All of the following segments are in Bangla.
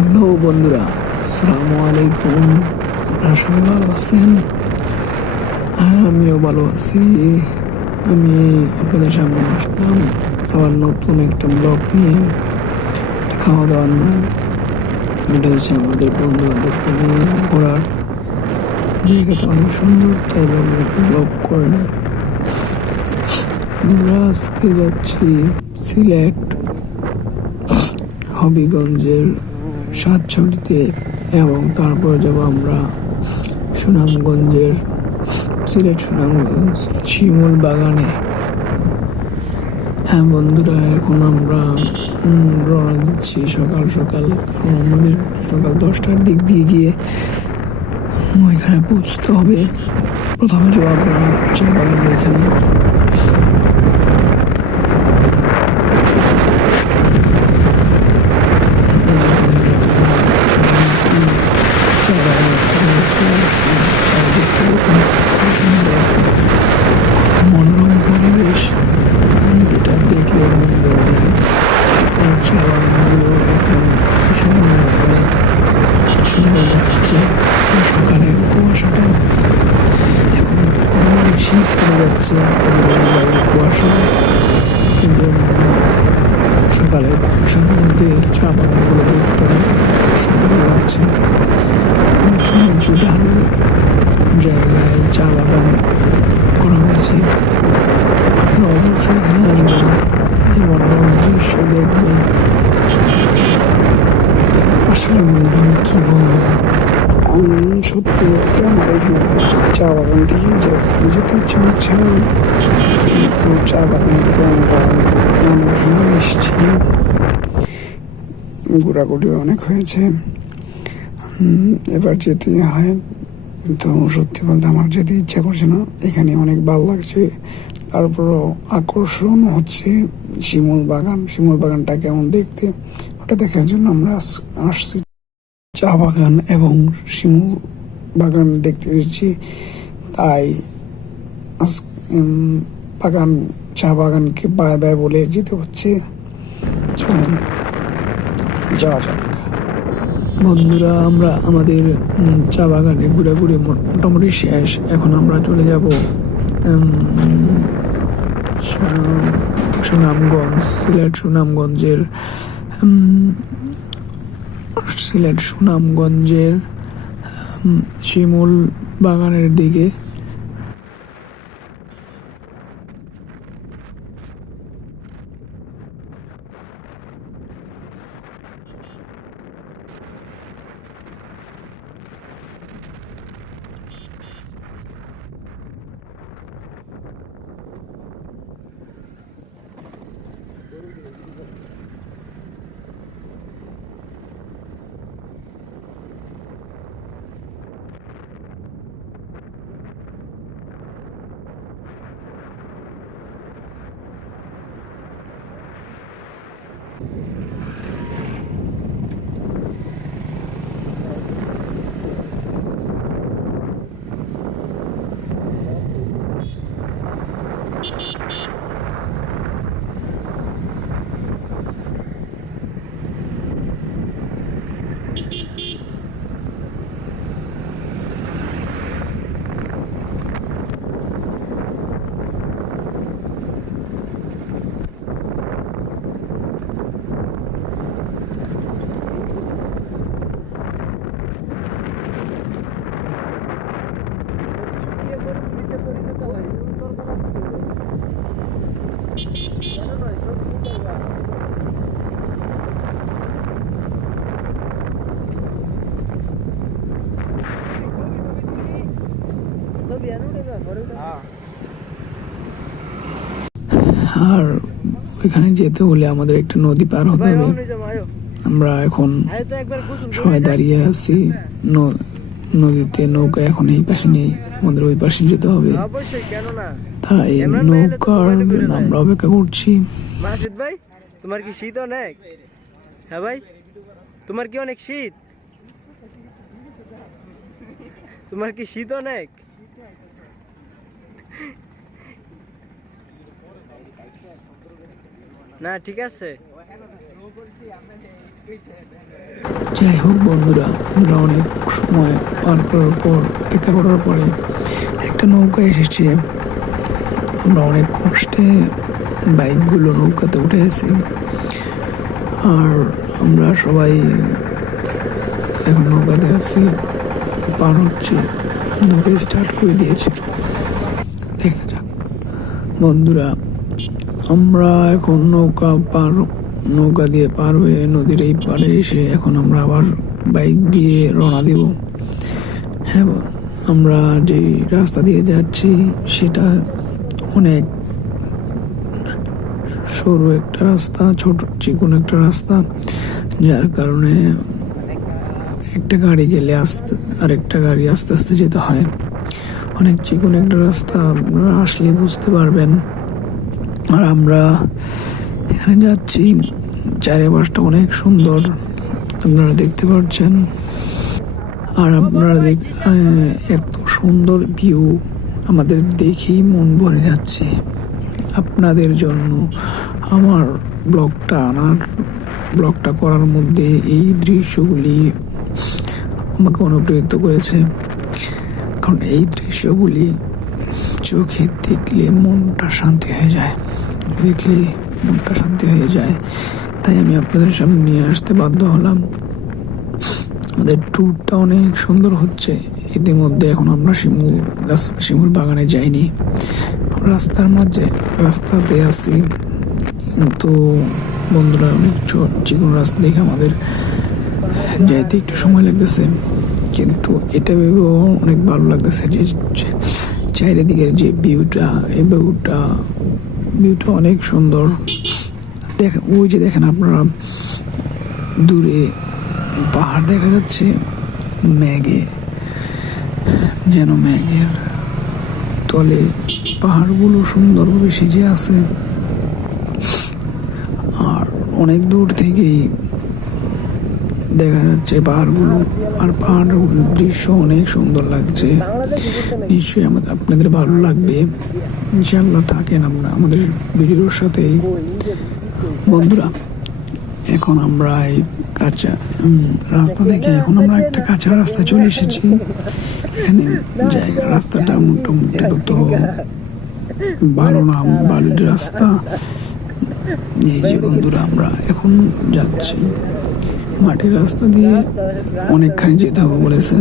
হ্যালো বন্ধুরা, আসসালামু আলাইকুম। আপনারা সবাই ভালো আছেন? হ্যাঁ, আমিও ভালো আছি। আমি আপনাদের সামনে আসলাম আবার নতুন একটা ব্লগ নিয়ে। খাওয়া দাওয়ার না, এটা হচ্ছে আমাদের বন্ধু বান্ধবকে নিয়ে ঘোরার জায়গাটা অনেক সুন্দর, তাই ভাবলাম একটা ব্লগ করে নিই। আমরা আজকে যাচ্ছি সিলেট হবিগঞ্জের সাতছড়িতে, এবং তারপর যাব আমরা সিলেট সুনামগঞ্জ শিমুল বাগানে। হ্যাঁ বন্ধুরা, এখন আমরা রওনা দিচ্ছি সকাল সকাল, কারণ আমাদের সকাল 10টার দিক দিয়ে গিয়ে ওইখানে পৌঁছতে হবে। প্রথমে যাবো আমরা চা বাগান এখানে। চা বাগান চলে আসছি। চারিদিকটা দেখুন, খুব সুন্দর মনোরম পরিবেশ, যেটা দেখলে মন ভরে যায়। আর চা বাগানগুলো এখন এই সময় অনেক সুন্দর দেখাচ্ছে। সকালের কুয়াশাটা, এখন মোটামুটি শীত পড়ে যাচ্ছে, বাইরে কুয়াশা, এবং সকালের কুয়াশার মধ্যে চা বাগানগুলো দেখতে অনেক সুন্দর লাগছে। উঁচু নিচু ঢালু জায়গায় চা বাগান করা হয়েছে। আপনারা অবশ্যই এখানে আসবেন, এই মনোরম দৃশ্য দেখবেন। আসলে বন্ধুরা, আমি কি বলবো, সত্যি বলতে আমার এখানে চা বাগান থেকে যেতে ইচ্ছে হচ্ছে না, কিন্তু চা বাগানে তো আমরা অনেক ঘুরে এসেছি, ঘোরাঘুরি অনেক হয়েছে, এবার যেতে হয়। তো সত্যি বলতে আমার যেতে ইচ্ছা করছে না, এখানে অনেক ভালো লাগছে। তারপরও আকর্ষণ হচ্ছে শিমুল বাগানটা কেমন দেখতে, ওটা দেখার জন্য আমরা আসছি। চা বাগান এবং শিমুল বাগান দেখতে এসেছি, তাই চা বাগানকে বাই বাই বলে যেতে হচ্ছে। চলেন যাওয়া যাক বন্ধুরা। আমরা আমাদের চা বাগানে ঘুরে মোটামুটি শেষ। এখন আমরা চলে যাব সিলেট সুনামগঞ্জের শিমুল বাগানের দিকে। আর ওইখানে যেতে হলে আমাদের একটা নদী পার হতে হবে। আমরা এখন সবাই দাঁড়িয়ে আছি নদীতে, নৌকা এখন এই পাশে নেই, আমাদের ওই পাশে যেতে হবে, তাই নৌকার জন্য আমরা অপেক্ষা করছি। মাসুদ ভাই, তোমার কি শীত অনেক? হ্যাঁ ভাই, তোমার কি অনেক শীত? তোমার কি শীত অনেক? না ঠিক আছে। যাই হোক বন্ধুরা, আমরা অনেক সময় পার করার পর, অপেক্ষা করার পরে একটা নৌকা এসেছে। আমরা অনেক কষ্টে বাইকগুলো নৌকাতে উঠে আছি, আর আমরা সবাই এখন নৌকাতে আছি, পার হচ্ছে। নৌকা স্টার্ট করে দিয়েছে। দেখা যাক বন্ধুরা, আমরা এখন নৌকা দিয়ে পার হয়ে নদীর এই পাড়ে এসে এখন আমরা আবার বাইক দিয়ে রওনা দেব। হ্যাঁ, আমরা যে রাস্তা দিয়ে যাচ্ছি সেটা অনেক সরু একটা রাস্তা, ছোট চিকন একটা রাস্তা, যার কারণে একটা গাড়ি গেলে আরেকটা গাড়ি আস্তে আস্তে যেতে হয়। অনেক চিকন একটা রাস্তা, আপনারা আসলে বুঝতে পারবেন। আর আমরা এখানে যাচ্ছি, চারিপাশটা অনেক সুন্দর, আপনারা দেখতে পাচ্ছেন। আর আপনারা এত সুন্দর ভিউ আমাদের দেখেই মন ভরে যাচ্ছে। আপনাদের জন্য আমার ব্লগটা করার মধ্যে এই দৃশ্যগুলি আমাকে অনুপ্রাণিত করেছে, কারণ এই দৃশ্যগুলি চোখে দেখলে মনটা শান্তি হয়ে যায়। তাই আমি আপনাদের সামনে নিয়ে আসতে বাধ্য হলাম। আমাদের ট্যুরটা অনেক সুন্দর হচ্ছে। ইতিমধ্যে এখন আমরা শিমুল বাগানে যাইনি, রাস্তাতে আছি, কিন্তু বন্ধুরা অনেক চিকন রাস্তা দেখে আমাদের যাইতে একটু সময় লাগতেছে, কিন্তু এটা ভেবেও অনেক ভালো লাগতেছে যে চারিদিকের যে ভিউটা অনেক সুন্দর। ওই যে দেখেন আপনারা, দূরে পাহাড় দেখা যাচ্ছে, মেঘের তলে পাহাড়গুলো সুন্দরভাবে সেজে আছে। আর অনেক দূর থেকেই দেখা যাচ্ছে পাহাড়গুলো, আর পাহাড়গুলোর দৃশ্য অনেক সুন্দর লাগছে। নিশ্চয়ই আপনাদের ভালো লাগবে, ইনশাআল্লাহ। থাকেন আমাদের ভিডিওর সাথেই। বন্ধুরা, এখন আমরা এই কাঁচা রাস্তা দেখে এখন আমরা একটা কাঁচা রাস্তা চলে এসেছি। এখানে রাস্তাটা মোটামুটি তো ভালো না, বালুর রাস্তা। এই যে বন্ধুরা, আমরা এখন যাচ্ছি মাটির রাস্তা দিয়ে, অনেকখানি যেতে হবে বলেছে।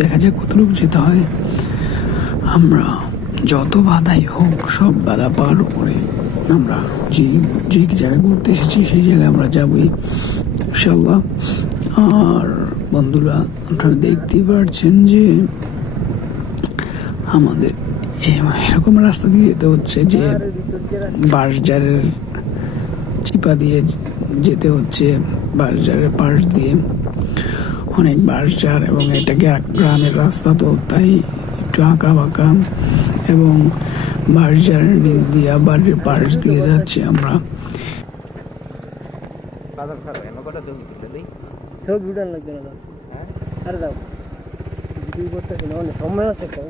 দেখা যাক কতটুকু যেতে হয়। আমরা যত বাধাই হোক, সব বাধা পার করে আমরা যে জায়গায় ঘুরতে এসেছি সেই জায়গায় আমরা যাবই ইনশাল্লাহ। আর বন্ধুরা, আপনারা দেখতেই পাচ্ছেন যে আমাদের এরকম রাস্তা দিয়ে যেতে হচ্ছে, যে বাঁশঝাড়ের চিপা দিয়ে যেতে হচ্ছে, বাঁশঝাড়ের পাশ দিয়ে অনেক বাঁশঝাড়, এবং এটা গ্রামের রাস্তা, তো তাই একটু আঁকা বাঁকা, এবং বাঁশঝাড়ের নিচ দিয়ে বাড়ির পাশ দিয়ে যাচ্ছি আমরা। সময় আছে তো,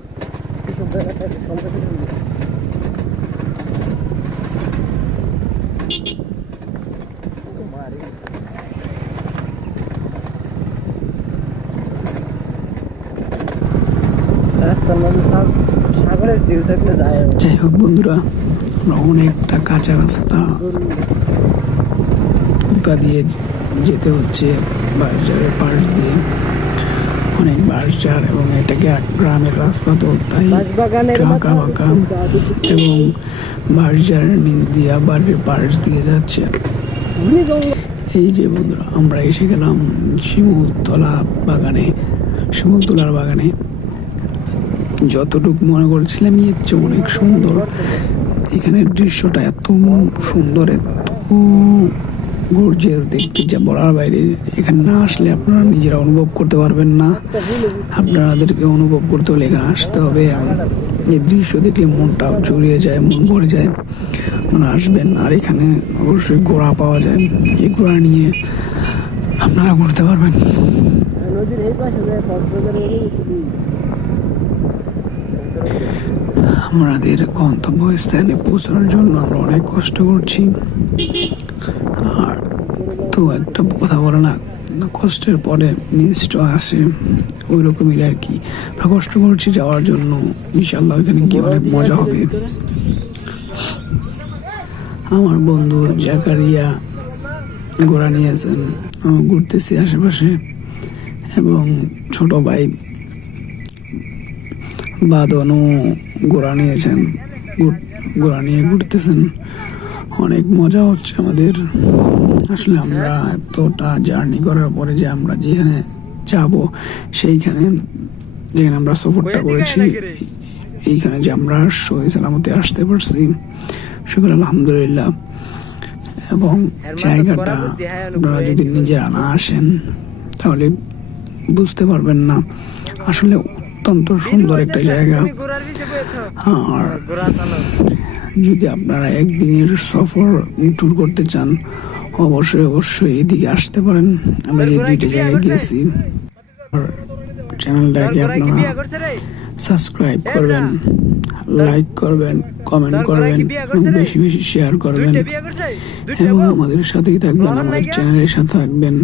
যাই হোক বন্ধুরা, আমরা অনেকটা কাঁচা রাস্তা দিয়ে যেতে হচ্ছে, বাঁশঝাড়ের পাশ দিয়ে অনেক বাঁশঝাড়, এবং এটা গ্রামের রাস্তা, তো তাই আঁকা বাঁকা, এবং বাঁশঝাড়ের নিচ দিয়ে বাড়ির পাশ দিয়ে যাচ্ছে। এই যে বন্ধুরা, আমরা এসে গেলাম শিমুলতলার বাগানে। যতটুকু মনে করছিলাম এর চেয়ে অনেক সুন্দর। এখানের দৃশ্যটা এত সুন্দর, এত গর্জিয়াস দেখতে, যা বলার বাইরে। এখানে না আসলে আপনারা নিজেরা অনুভব করতে পারবেন না। আপনাদেরকে অনুভব করতে হলে এখানে আসতে হবে। এই দৃশ্য দেখলে মনটা জুড়িয়ে যায়, মন ভরে যায়। আপনারা আসবেন। আর এখানে অবশ্যই ঘোড়া পাওয়া যায়, এই ঘোড়া নিয়ে আপনারা ঘুরতে পারবেন। আমাদের গন্তব্যস্থানে পৌঁছানোর জন্য আমরা অনেক কষ্ট করছি। আর তো একটা কথা বলে না, কষ্টের পরে মিষ্টি আসে, ওই রকমই আর কি। আমরা কষ্ট করছি যাওয়ার জন্য, ইনশাল্লাহ ওইখানে গিয়ে অনেক মজা হবে। আমার বন্ধু জাকারিয়া ঘোড়া নিয়েছেন, ঘুরতেছি আশেপাশে, এবং ছোট ভাই বাদনও ঘোড়া নিয়েছেন, ঘোড়া নিয়ে ঘুরতেছেন। অনেক মজা হচ্ছে আমাদের। আসলে আমরা এতটা জার্নি করার পরে যে আমরা যেখানে যাব, সেইখানে যেখানে আমরা সফরটা করেছি, এইখানে যে আমরা সহি সালামতে আসতে পারছি, শুকর আলহামদুলিল্লাহ। এবং জায়গাটা আপনারা যদি নিজেরা না আসেন তাহলে বুঝতে পারবেন না। আসলে অত্যন্ত সুন্দর একটা জায়গা। আর যদি আপনারা একদিনের সফর ট্যুর করতে চান, অবশ্যই এদিকে আসতে পারেন। আমরা যে দুইটা জায়গায় গিয়েছি। আর চ্যানেলটাকে আপনারা সাবস্ক্রাইব করবেন, লাইক করবেন, কমেন্ট করবেন এবং বেশি বেশি শেয়ার করবেন, এবং আমাদের সাথেই থাকবেন, আমাদের চ্যানেলের সাথে থাকবেন।